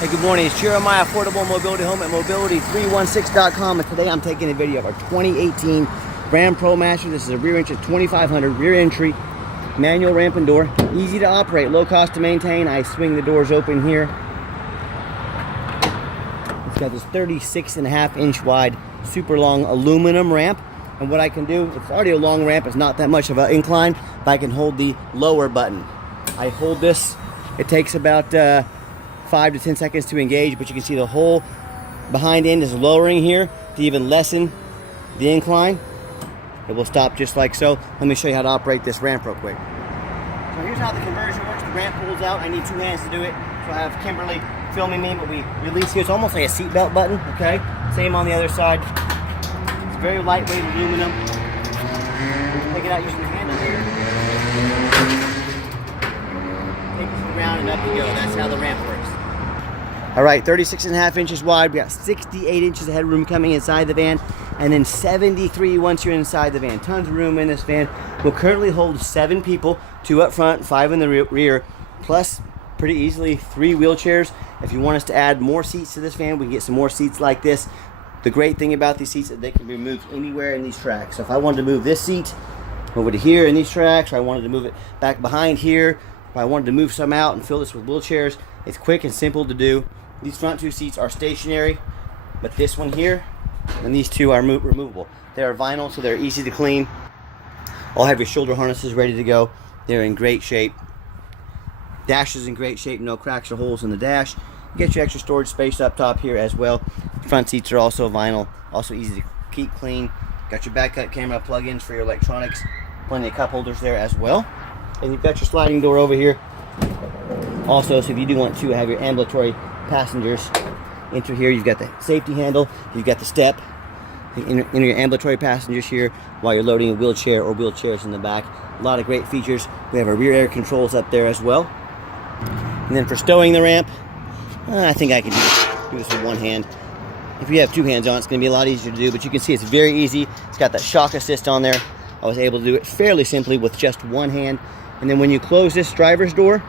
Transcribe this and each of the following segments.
Hey, good morning. It's Jeremiah Affordable Mobility Home at mobility316.com, and today I'm taking a video of our 2018 Ram ProMaster. This is a rear entry 2500 rear entry manual ramp and door, easy to operate, low cost to maintain. I swing the doors open here. It's got this 36.5-inch wide, super long aluminum ramp, and what I can do, it's already a long ramp, it's not that much of an incline, but I can hold the lower button. I hold this. It takes about 5 to 10 seconds to engage, but you can see the whole behind end is lowering here to even lessen the incline. It will stop just like so. Let me show you how to operate this ramp real quick. So here's how the conversion works. The ramp pulls out. I need 2 hands to do it. So I have Kimberly filming me, but we release here. It's almost like a seatbelt button, okay? Same on the other side. It's very lightweight aluminum. Take it out using the handle here. Take it to the ground and up you go. That's how the ramp works. All right, 36.5 inches wide. We got 68 inches of headroom coming inside the van, and then 73 once you're inside the van. Tons of room in this van. We'll currently hold 7 people, 2 up front, 5 in the rear, plus pretty easily 3 wheelchairs. If you want us to add more seats to this van, we can get some more seats like this. The great thing about these seats is that they can be moved anywhere in these tracks. So if I wanted to move this seat over to here in these tracks, or I wanted to move it back behind here, if I wanted to move some out and fill this with wheelchairs, it's quick and simple to do. These front 2 seats are stationary, but this one here and these 2 are removable. They are vinyl, so they're easy to clean. I'll have your shoulder harnesses ready to go. They're in great shape. Dash is in great shape, no cracks or holes in the dash. Get your extra storage space up top here as well. Front seats are also vinyl, also easy to keep clean. Got your back cut camera plug-ins for your electronics. Plenty of cup holders there as well. And you've got your sliding door over here. Also, so if you do want to have your ambulatory passengers enter here, you've got the safety handle, you've got the step, in your ambulatory passengers here while you're loading a wheelchair or wheelchairs in the back. A lot of great features. We have our rear air controls up there as well. And then for stowing the ramp, I think I can do this with 1 hand. If you have 2 hands on, it's going to be a lot easier to do, but you can see it's very easy. It's got that shock assist on there. I was able to do it fairly simply with just 1 hand. And then when you close this driver's door,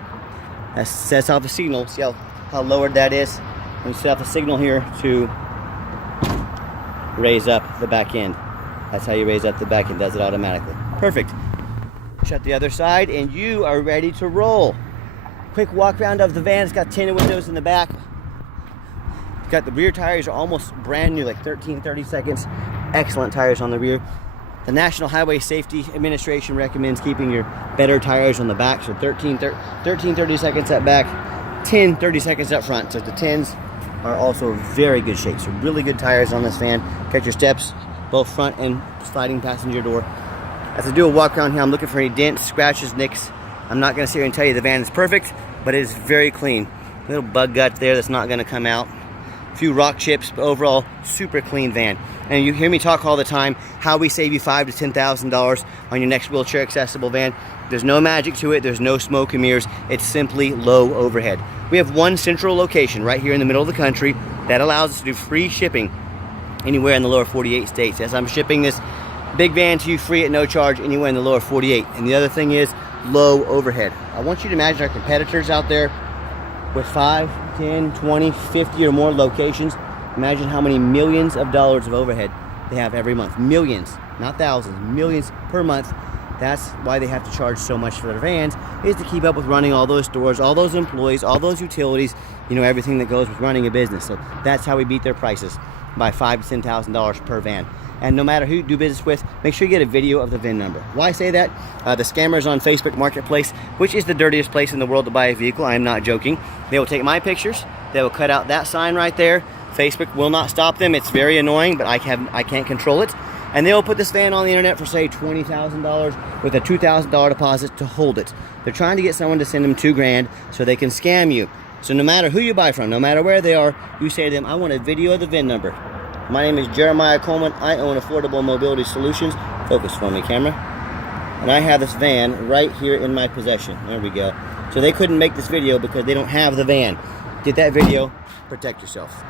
that sets off a signal. See how lowered that is? And you set off a signal here to raise up the back end. That's how you raise up the back end. Does it automatically. Perfect. Shut the other side and you are ready to roll. Quick walk around of the van. It's got tinted windows in the back. It's got the rear tires are almost brand new, like 30 seconds. Excellent tires on the rear. The National Highway Safety Administration recommends keeping your better tires on the back. So 30 seconds at back, 30 seconds up front. So the 10s are also very good shape. So really good tires on this van. Got your steps, both front and sliding passenger door. As I do a walk around here, I'm looking for any dents, scratches, nicks. I'm not going to sit here and tell you the van is perfect, but it is very clean. Little bug guts there that's not going to come out. A few rock chips, but overall, super clean van. And you hear me talk all the time how we save you $5,000 to $10,000 on your next wheelchair accessible van. There's no magic to it. There's no smoke and mirrors. It's simply low overhead. We have 1 central location right here in the middle of the country that allows us to do free shipping anywhere in the lower 48 states. As I'm shipping this big van to you free at no charge anywhere in the lower 48. And the other thing is low overhead. I want you to imagine our competitors out there with 5, 10, 20, 50 or more locations. Imagine how many millions of dollars of overhead they have every month. Millions, not thousands, millions per month. That's why they have to charge so much for their vans, is to keep up with running all those stores, all those employees, all those utilities, you know, everything that goes with running a business. So that's how we beat their prices, by $5,000 to $10,000 per van. And no matter who you do business with, make sure you get a video of the VIN number. Why say that? The scammers on Facebook Marketplace, which is the dirtiest place in the world to buy a vehicle, I am not joking. They will take my pictures, they will cut out that sign right there. Facebook will not stop them. It's very annoying, but I can't control it. And they will put this van on the internet for, say, $20,000 with a $2,000 deposit to hold it. They're trying to get someone to send them $2 grand so they can scam you. So no matter who you buy from, no matter where they are, you say to them, I want a video of the VIN number. My name is Jeremiah Coleman. I own Affordable Mobility Solutions. Focus for me, camera. And I have this van right here in my possession. There we go. So they couldn't make this video because they don't have the van. Get that video, protect yourself.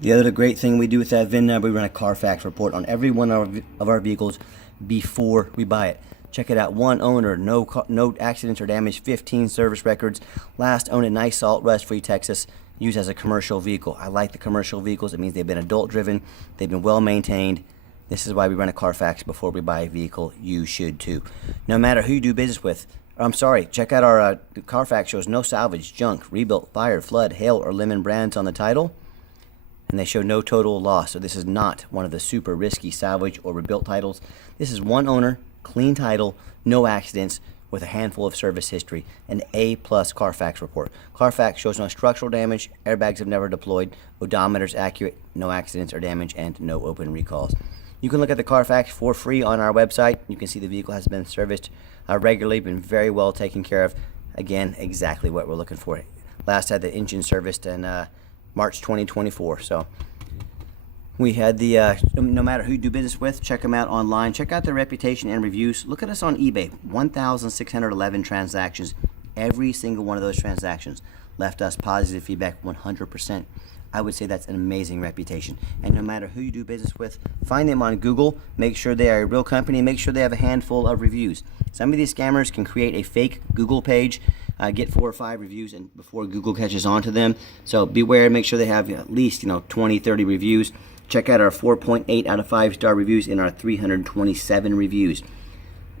The other great thing we do with that VIN number, we run a Carfax report on every one of our vehicles before we buy it. Check it out. 1 owner, no accidents or damage, 15 service records. Last owned in nice salt, rust-free Texas, used as a commercial vehicle. I like the commercial vehicles. It means they've been adult-driven, they've been well-maintained. This is why we run a Carfax before we buy a vehicle. You should too. No matter who you do business with. I'm sorry, check out our Carfax shows no salvage, junk, rebuilt, fire, flood, hail, or lemon brands on the title. And they show no total loss. So this is not one of the super risky salvage or rebuilt titles. This is 1 owner, clean title, no accidents, with a handful of service history, an A+ Carfax report. Carfax shows no structural damage, airbags have never deployed, odometer's accurate, no accidents or damage, and no open recalls. You can look at the Carfax for free on our website. You can see the vehicle has been serviced regularly, been very well taken care of. Again, exactly what we're looking for. Last had the engine serviced in March 2024. So we had the, no matter who you do business with, check them out online. Check out their reputation and reviews. Look at us on eBay. 1,611 transactions. Every single one of those transactions left us positive feedback, 100%. I would say that's an amazing reputation. And no matter who you do business with, find them on Google, make sure they are a real company, make sure they have a handful of reviews. Some of these scammers can create a fake Google page, get 4 or 5 reviews and before Google catches on to them. So beware, make sure they have at least 20, 30 reviews. Check out our 4.8 out of 5-star reviews and our 327 reviews.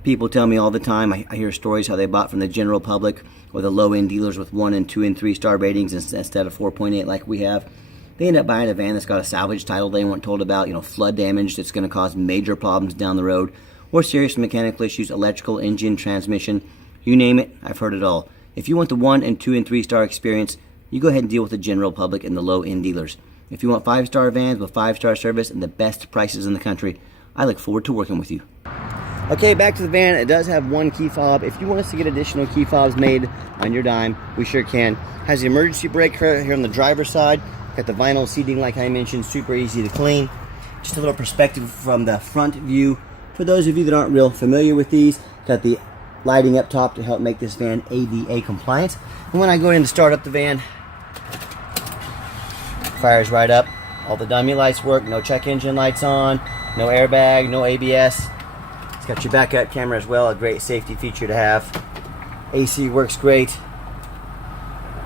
People tell me all the time, I hear stories how they bought from the general public or the low-end dealers with 1 and 2 and 3-star ratings instead of 4.8 like we have. They end up buying a van that's got a salvage title they weren't told about, flood damage that's going to cause major problems down the road, or serious mechanical issues, electrical, engine, transmission, you name it, I've heard it all. If you want the 1 and 2 and 3-star experience, you go ahead and deal with the general public and the low-end dealers. If you want 5-star vans with 5-star service and the best prices in the country, I look forward to working with you. Okay, back to the van. It does have 1 key fob. If you want us to get additional key fobs made on your dime, we sure can. Has the emergency brake here on the driver's side. Got the vinyl seating like I mentioned, super easy to clean. Just a little perspective from the front view. For those of you that aren't real familiar with these, got the lighting up top to help make this van ADA compliant. And when I go in to start up the van, fires right up. All the dummy lights work, no check engine lights on, no airbag, no ABS. It's got your backup camera as well, a great safety feature to have. AC works great.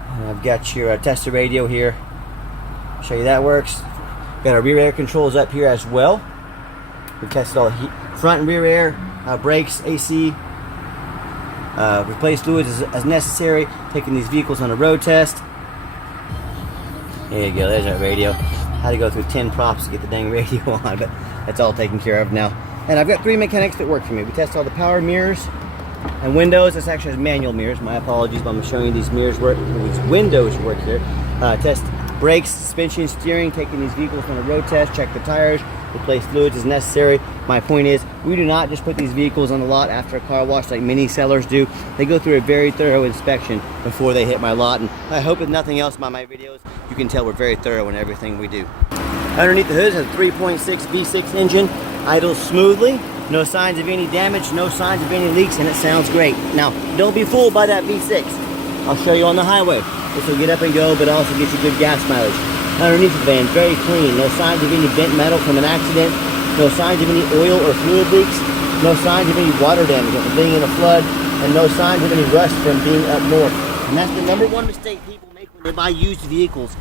And I've got your tester radio here. Show you that works. Got our rear air controls up here as well. We've tested all the front and rear air, brakes, AC. Replace fluids as necessary. Taking these vehicles on a road test. There you go, there's our radio. Had to go through 10 props to get the dang radio on, but that's all taken care of now. And I've got 3 mechanics that work for me. We test all the power mirrors and windows. This actually has manual mirrors. My apologies, but I'm showing you these mirrors work, these windows work here. Test brakes, suspension, steering, taking these vehicles on a road test, check the tires, replace fluids as necessary. My point is, we do not just put these vehicles on the lot after a car wash like many sellers do. They go through a very thorough inspection before they hit my lot, and I hope if nothing else by my videos, you can tell we're very thorough in everything we do. Underneath the hood is a 3.6 V6 engine, idles smoothly, no signs of any damage, no signs of any leaks, and it sounds great. Now, don't be fooled by that V6. I'll show you on the highway. This will get up and go, but also get you good gas mileage. Underneath the van, very clean. No signs of any bent metal from an accident. No signs of any oil or fluid leaks. No signs of any water damage from being in a flood. And no signs of any rust from being up north. And that's the #1 mistake people make when they buy used vehicles.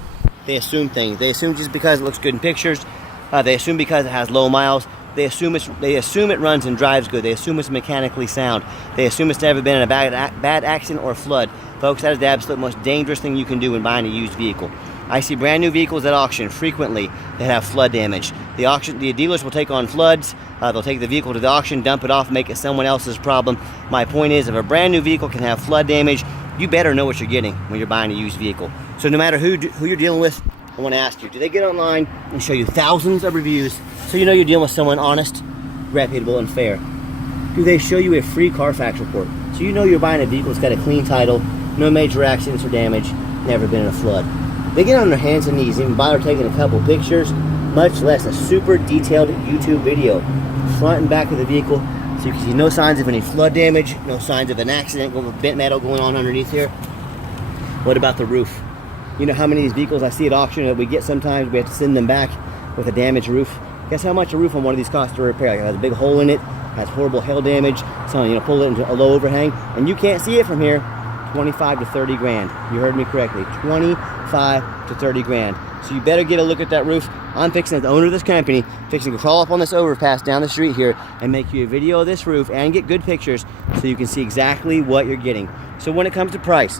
They assume things. They assume just because it looks good in pictures. They assume because it has low miles. They assume it runs and drives good. They assume it's mechanically sound. They assume it's never been in a bad accident or flood. Folks, that is the absolute most dangerous thing you can do when buying a used vehicle. I see brand new vehicles at auction frequently that have flood damage. The dealers will take on floods. They'll take the vehicle to the auction, dump it off, make it someone else's problem. My point is, if a brand new vehicle can have flood damage, you better know what you're getting when you're buying a used vehicle. So no matter who you're dealing with, I want to ask you, do they get online and show you thousands of reviews so you know you're dealing with someone honest, reputable, and fair? Do they show you a free Carfax report so you know you're buying a vehicle that's got a clean title, no major accidents or damage, never been in a flood? They get on their hands and knees, even bother taking a couple pictures, much less a super detailed YouTube video, front and back of the vehicle, so you can see no signs of any flood damage, no signs of an accident, bent metal going on underneath here. What about the roof? You know how many of these vehicles I see at auction that we get sometimes, we have to send them back with a damaged roof? Guess how much a roof on one of these costs to repair? Like it has a big hole in it, has horrible hail damage, so pull it into a low overhang, and you can't see it from here, 25 to 30 grand. You heard me correctly, 25 to 30 grand. So you better get a look at that roof. I'm fixing, as the owner of this company, fixing to crawl up on this overpass down the street here and make you a video of this roof and get good pictures so you can see exactly what you're getting. So when it comes to price,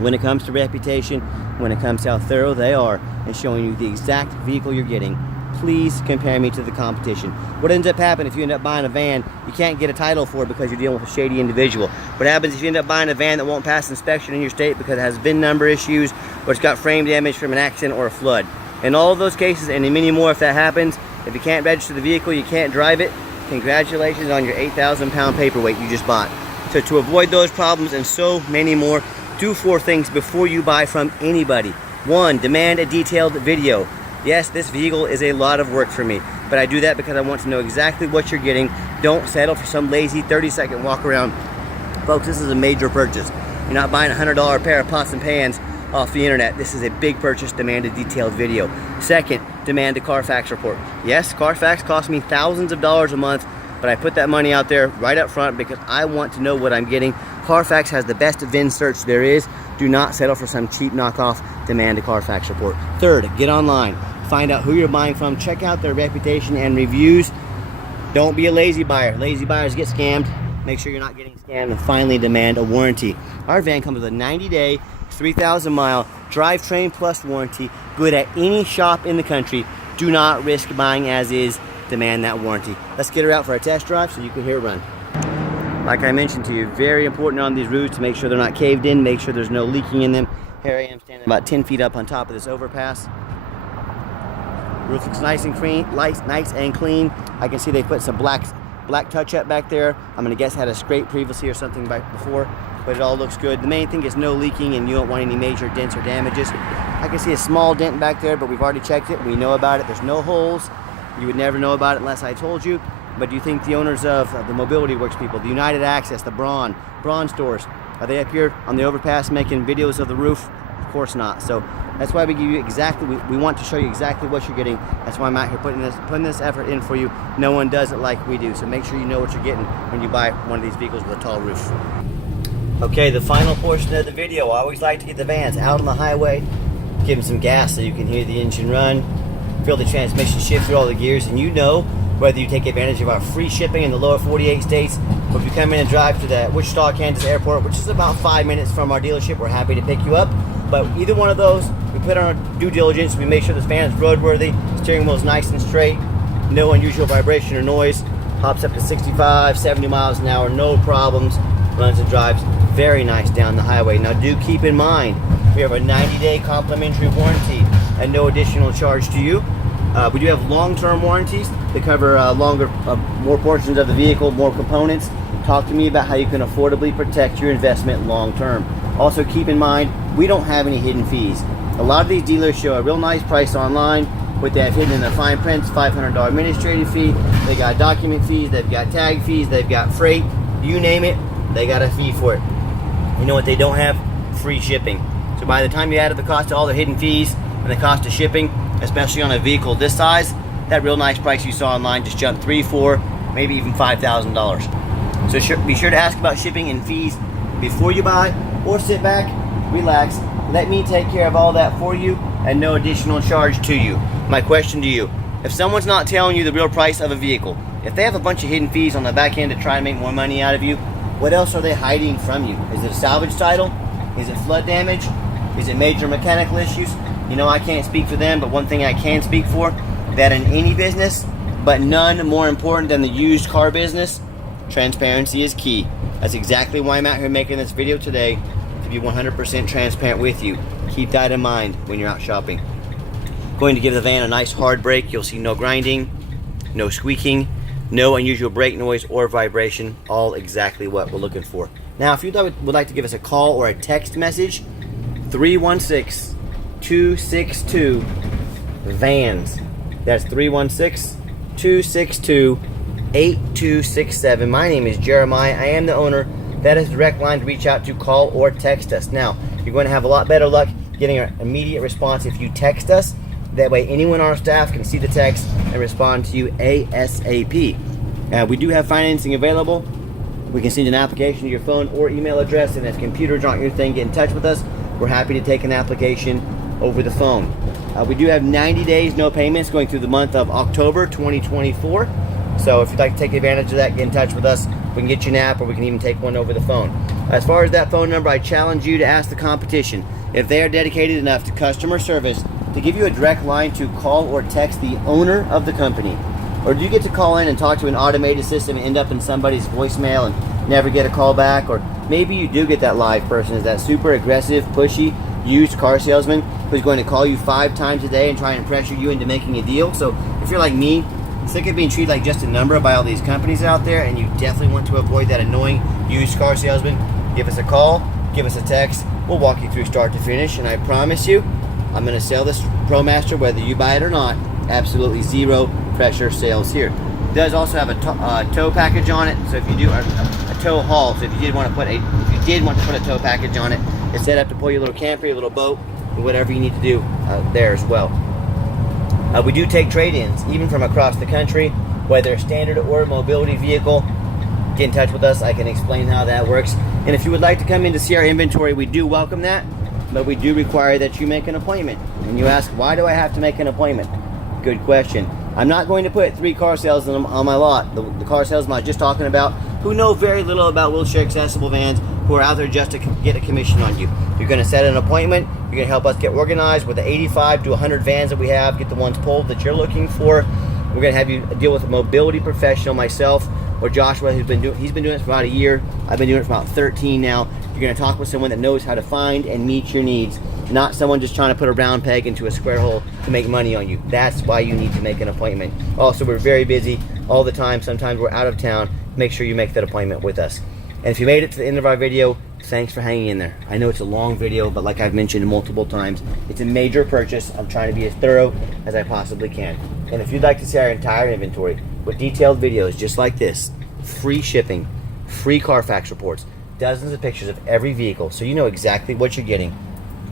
when it comes to reputation, when it comes to how thorough they are and showing you the exact vehicle you're getting, please compare me to the competition. What ends up happening if you end up buying a van, you can't get a title for it because you're dealing with a shady individual. What happens if you end up buying a van that won't pass inspection in your state because it has VIN number issues or it's got frame damage from an accident or a flood? In all of those cases, and in many more if that happens, if you can't register the vehicle, you can't drive it, congratulations on your 8,000 pound paperweight you just bought. So to avoid those problems and so many more, do 4 things before you buy from anybody. 1, demand a detailed video. Yes, this vehicle is a lot of work for me, but I do that because I want to know exactly what you're getting. Don't settle for some lazy 30-second walk around. Folks, this is a major purchase. You're not buying a $100 pair of pots and pans off the internet. This is a big purchase. Demand a detailed video. 2nd, demand a Carfax report. Yes, Carfax costs me thousands of dollars a month, but I put that money out there right up front because I want to know what I'm getting. Carfax has the best VIN search there is. Do not settle for some cheap knockoff. Demand a Carfax report. 3rd, get online. Find out who you're buying from. Check out their reputation and reviews. Don't be a lazy buyer. Lazy buyers get scammed. Make sure you're not getting scammed. And finally, demand a warranty. Our van comes with a 90-day, 3,000-mile drivetrain plus warranty. Good at any shop in the country. Do not risk buying as is. Demand that warranty. Let's get her out for a test drive so you can hear it run. Like I mentioned to you, very important on these roofs to make sure they're not caved in. Make sure there's no leaking in them. Here I am standing about 10 feet up on top of this overpass. Roof looks nice and clean, nice and clean. I can see they put some black touch-up back there. I'm gonna guess had a scrape previously or something back before, but it all looks good. The main thing is no leaking, and you don't want any major dents or damages. I can see a small dent back there, but we've already checked it. We know about it. There's no holes. You would never know about it unless I told you. But do you think the owners of the Mobility Works people, the United Access, the Braun stores, are they up here on the overpass making videos of the roof? Of course not. So that's why we give you exactly, we want to show you exactly what you're getting. That's why I'm out here putting this effort in for you. No one does it like we do. So make sure you know what you're getting when you buy one of these vehicles with a tall roof. Okay, the final portion of the video. I always like to get the vans out on the highway, give them some gas so you can hear the engine run, feel the transmission shift through all the gears, and you know whether you take advantage of our free shipping in the lower 48 states, or if you come in and drive to the Wichita, Kansas airport, which is about 5 minutes from our dealership, we're happy to pick you up. But either one of those, we put on our due diligence. We make sure this van is roadworthy, steering wheel is nice and straight, no unusual vibration or noise, hops up to 65, 70 miles an hour, no problems, runs and drives very nice down the highway. Now do keep in mind, we have a 90-day complimentary warranty and no additional charge to you. We do have long-term warranties that cover more portions of the vehicle, more components. Talk to me about how you can affordably protect your investment long-term. Also keep in mind, we don't have any hidden fees. A lot of these dealers show a real nice price online, but they have hidden in their fine prints, $500 administrative fee, they got document fees, they've got tag fees, they've got freight, you name it, they got a fee for it. You know what they don't have? Free shipping. So by the time you add up the cost of all the hidden fees and the cost of shipping, especially on a vehicle this size, that real nice price you saw online just jumped $3,000, $4,000, maybe even $5,000. So be sure to ask about shipping and fees before you buy, or sit back, relax, let me take care of all that for you and no additional charge to you. My question to you, if someone's not telling you the real price of a vehicle, if they have a bunch of hidden fees on the back end to try and make more money out of you, what else are they hiding from you? Is it a salvage title? Is it flood damage? Is it major mechanical issues? You know, I can't speak for them, but one thing I can speak for, that in any business, but none more important than the used car business, transparency is key. That's exactly why I'm out here making this video today, to be 100% transparent with you. Keep that in mind when you're out shopping. Going to give the van a nice hard brake. You'll see no grinding, no squeaking, no unusual brake noise or vibration, all exactly what we're looking for. Now, if you would like to give us a call or a text message, 316-262-VANS. That's 316-262-8267. My name is Jeremiah. I am the owner. That is the direct line to reach out to, call or text us. Now, you're going to have a lot better luck getting an immediate response if you text us. That way anyone on our staff can see the text and respond to you ASAP. We do have financing available. We can send you an application to your phone or email address, and if computers aren't your thing, get in touch with us. We're happy to take an application over the phone. We do have 90 days, no payments, going through the month of October 2024. So if you'd like to take advantage of that, get in touch with us. We can get you an app, or we can even take one over the phone. As far as that phone number, I challenge you to ask the competition if they are dedicated enough to customer service to give you a direct line to call or text the owner of the company. Or do you get to call in and talk to an automated system and end up in somebody's voicemail and never get a call back? Or maybe you do get that live person, is that super aggressive, pushy, used car salesman who's going to call you 5 times a day and try and pressure you into making a deal. So if you're like me, sick of being treated like just a number by all these companies out there, and you definitely want to avoid that annoying used car salesman, give us a call, give us a text. We'll walk you through start to finish, and I promise you, I'm going to sell this ProMaster whether you buy it or not. Absolutely zero pressure sales here. It does also have a tow package on it, so if you do a tow haul, so if you did want to put a tow package on it, it's set up to pull your little camper, your little boat, whatever you need to do there as well. We do take trade-ins, even from across the country, whether standard or mobility vehicle. Get in touch with us. I can explain how that works. And if you would like to come in to see our inventory, we do welcome that, but we do require that you make an appointment. And you ask, why do I have to make an appointment? Good question. I'm not going to put 3 car salesmen on my lot. The car salesmen I was just talking about, who know very little about wheelchair accessible vans, who are out there just to get a commission on you. You're going to set an appointment. You're going to help us get organized with the 85 to 100 vans that we have, get the ones pulled that you're looking for. We're going to have you deal with a mobility professional, myself or Joshua, he's been doing this for about a year. I've been doing it for about 13 now. You're going to talk with someone that knows how to find and meet your needs, not someone just trying to put a round peg into a square hole to make money on you. That's why you need to make an appointment. Also, we're very busy all the time. Sometimes we're out of town. Make sure you make that appointment with us. And if you made it to the end of our video, thanks for hanging in there. I know it's a long video, but like I've mentioned multiple times, it's a major purchase. I'm trying to be as thorough as I possibly can. And if you'd like to see our entire inventory with detailed videos just like this, free shipping, free Carfax reports, dozens of pictures of every vehicle, so you know exactly what you're getting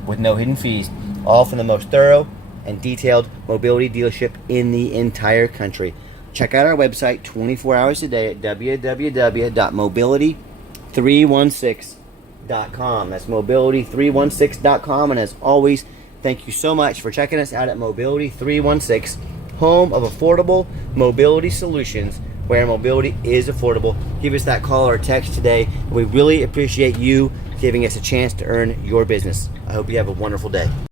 with no hidden fees, all from the most thorough and detailed mobility dealership in the entire country. Check out our website 24 hours a day at www.mobility316.com. That's mobility316.com. And as always, thank you so much for checking us out at Mobility 316, home of affordable mobility solutions, where mobility is affordable. Give us that call or text today. We really appreciate you giving us a chance to earn your business. I hope you have a wonderful day.